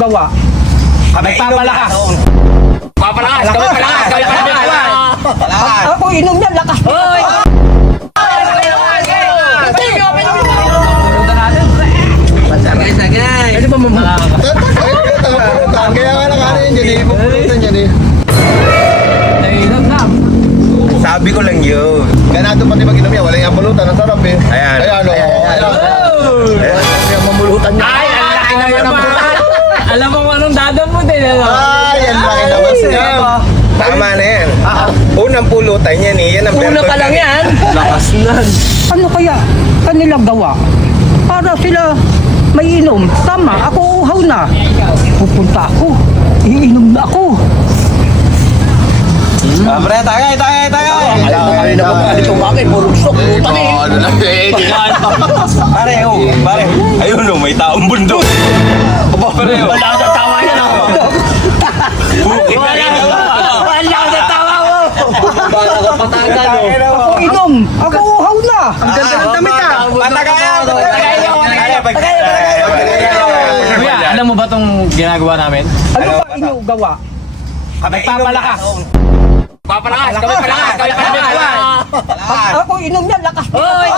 gawa? Nagpapalakas. Papalakas, kami palakas, kami palakas. Ako inom yan, lakas. Hoy! Sagay. Ano ba Kaya nga nakanin yan eh. Pupulutan yan eh. Nainog na. Sabi ko lang yun. Ganado pati mag-inom yan. Walang yung pulutan. Ang sarap eh. Ayan. Ayan o. Ayan. Yung mamulutan niya. Ay, ang laki naman ang pulutan. Alam mo kung anong dadam mo din, ano? Ay, ang laki naman siya. Tama na yan. Unang pulutan yan eh. Yan ang Una pa lang yan. Lakas na. Ano kaya kanilang gawa? Para sila may inom. Tama, ako uhaw na. Pupunta ako. Iinom na ako. Pre, tagay. Alam mo kami na pagkalit yung bakit. Purusok, pulutan eh. Ano lang eh. Pare. Ayun o, may taong bundok. Pare, Wala sa tawa yan ako. Wala sa tawa mo. Baka kapatagan mo. Ako inom. Ako uhaw na. Ang ganda ng damit ah. Patagayan. Kuya, alam mo ba itong ginagawa namin? Ano ba inyong gawa? Nagpapalakas. Papalakas, kami palakas, kami palakas. Ako inom yan, lakas. Hoy!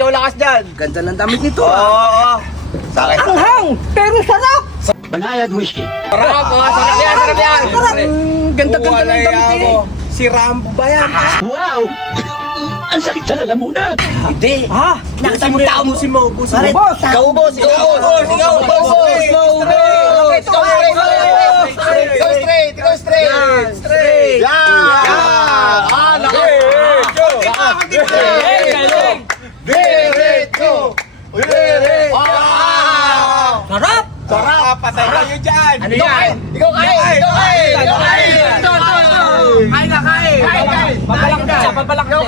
Ikaw lakas dyan. Ganda ng damit nito ah. Oo. Sa akin. Anghang, pero sarap. Sarap yan. Ganda-ganda ng damit eh. Si Rambo ba yan? Hindi. Ha? Nakita mo tao mo si Mogo. Boss, Ikaw, straight. sarap. Sarap, patay kayo dyan. Ano yan? Ikaw kain. Papalak ka.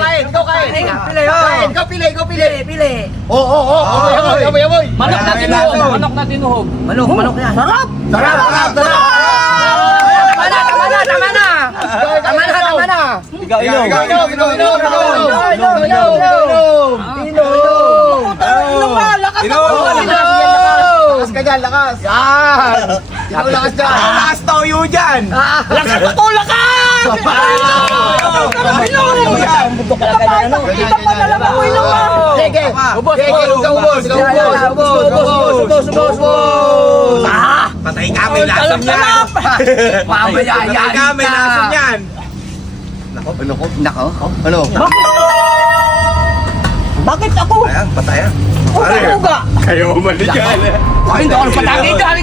Ikaw pili. Oo. Manok na tinuhog. Manok yan. Sarap. Tama na. Lakas ka dyan, lakas. Ikaw lakas dyan. Lakas toyo dyan. Lakas pa to, lakas! Kita pa na lang ako inom ah. Sige. Ubos. Patay ka, may lasam yan. Mamaya Patay ka, may lasam yan. Nako. Ano? Bakit ako? Ayan, patayan. Uga. Kayo umali dyan. Ay, hindi ako patangin dyan.